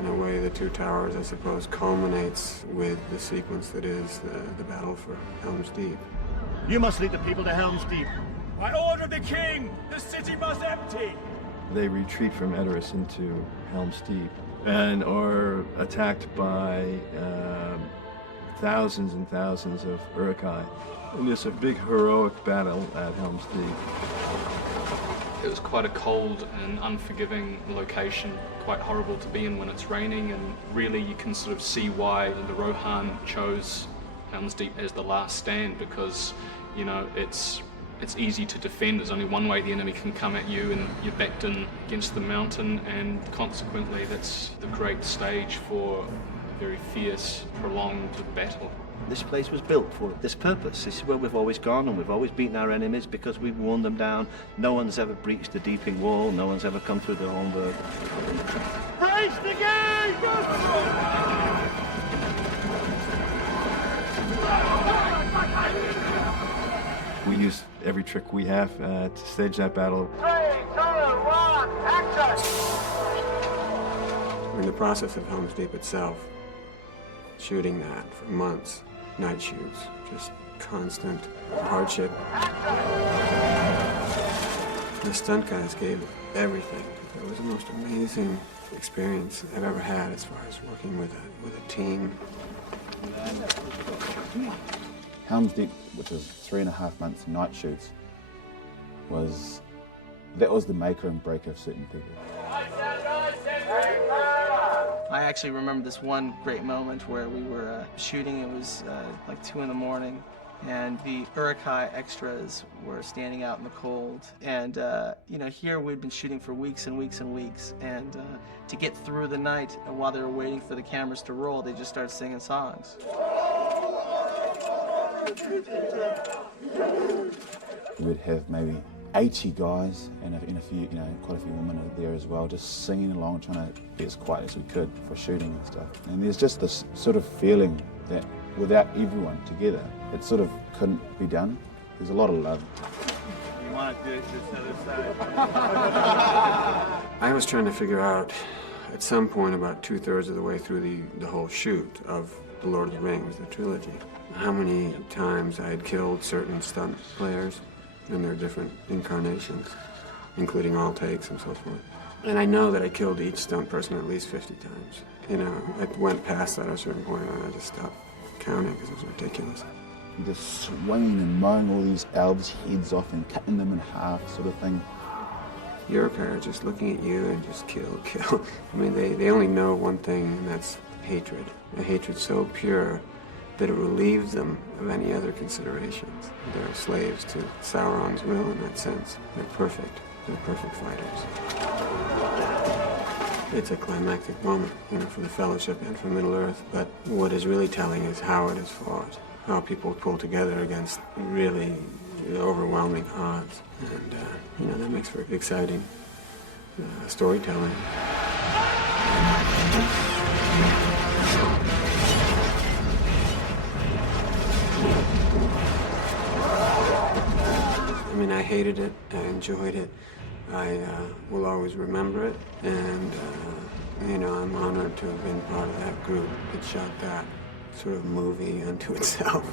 In a way, the Two Towers, I suppose, culminates with the sequence that is the battle for Helm's Deep. You must lead the people to Helm's Deep. By order of the king, the city must empty. They retreat from Edoras into Helm's Deep and are attacked by thousands and thousands of Uruk-hai. And it's a big heroic battle at Helm's Deep. It was quite a cold and unforgiving location, quite horrible to be in when it's raining, and really you can sort of see why the Rohan chose Helm's Deep as the last stand, because, you know, it's easy to defend. There's only one way the enemy can come at you, and you're backed in against the mountain, and consequently that's the great stage for a very fierce, prolonged battle. This place was built for this purpose. This is where we've always gone, and we've always beaten our enemies because we've worn them down. No one's ever breached the Deeping Wall. No one's ever come through the Hornburg. Praise the king! We use every trick we have to stage that battle. 3, 2, 1, action! In the process of Helm's Deep itself, shooting that for months, night shoots, just constant hardship. The stunt guys gave everything. It was the most amazing experience I've ever had as far as working with a team. Helm's Deep, which was 3.5 months night shoots, that was the maker and breaker of certain people. I actually remember this one great moment where we were shooting. It was like 2 in the morning, and the Uruk-hai extras were standing out in the cold. And you know, here we'd been shooting for weeks and weeks and weeks, and to get through the night, while they were waiting for the cameras to roll, they just started singing songs. We'd have maybe 80 guys and a few, you know, quite a few women there as well, just singing along, trying to be as quiet as we could for shooting and stuff. And there's just this sort of feeling that without everyone together, it sort of couldn't be done. There's a lot of love. You want to do it just the other side. I was trying to figure out, at some point about 2/3 of the way through the whole shoot of The Lord of the Rings, the trilogy, how many times I had killed certain stunt players in their different incarnations, including all takes and so forth. And I know that I killed each stunt person at least 50 times. You know, I went past that at a certain point and I just stopped counting because it was ridiculous. Just swinging and mowing all these elves' heads off and cutting them in half, sort of thing. Uruk-hai are just looking at you and just kill, kill. I mean, they only know one thing, and that's hatred. A hatred so pure that it relieves them of any other considerations. They're slaves to Sauron's will in that sense. They're perfect. They're perfect fighters. It's a climactic moment, you know, for the Fellowship and for Middle-earth, but what is really telling is how it is fought, how people pull together against really overwhelming odds, and, you know, that makes for exciting storytelling. I mean, I hated it, I enjoyed it, I will always remember it, and, you know, I'm honored to have been part of that group that shot that sort of movie unto itself.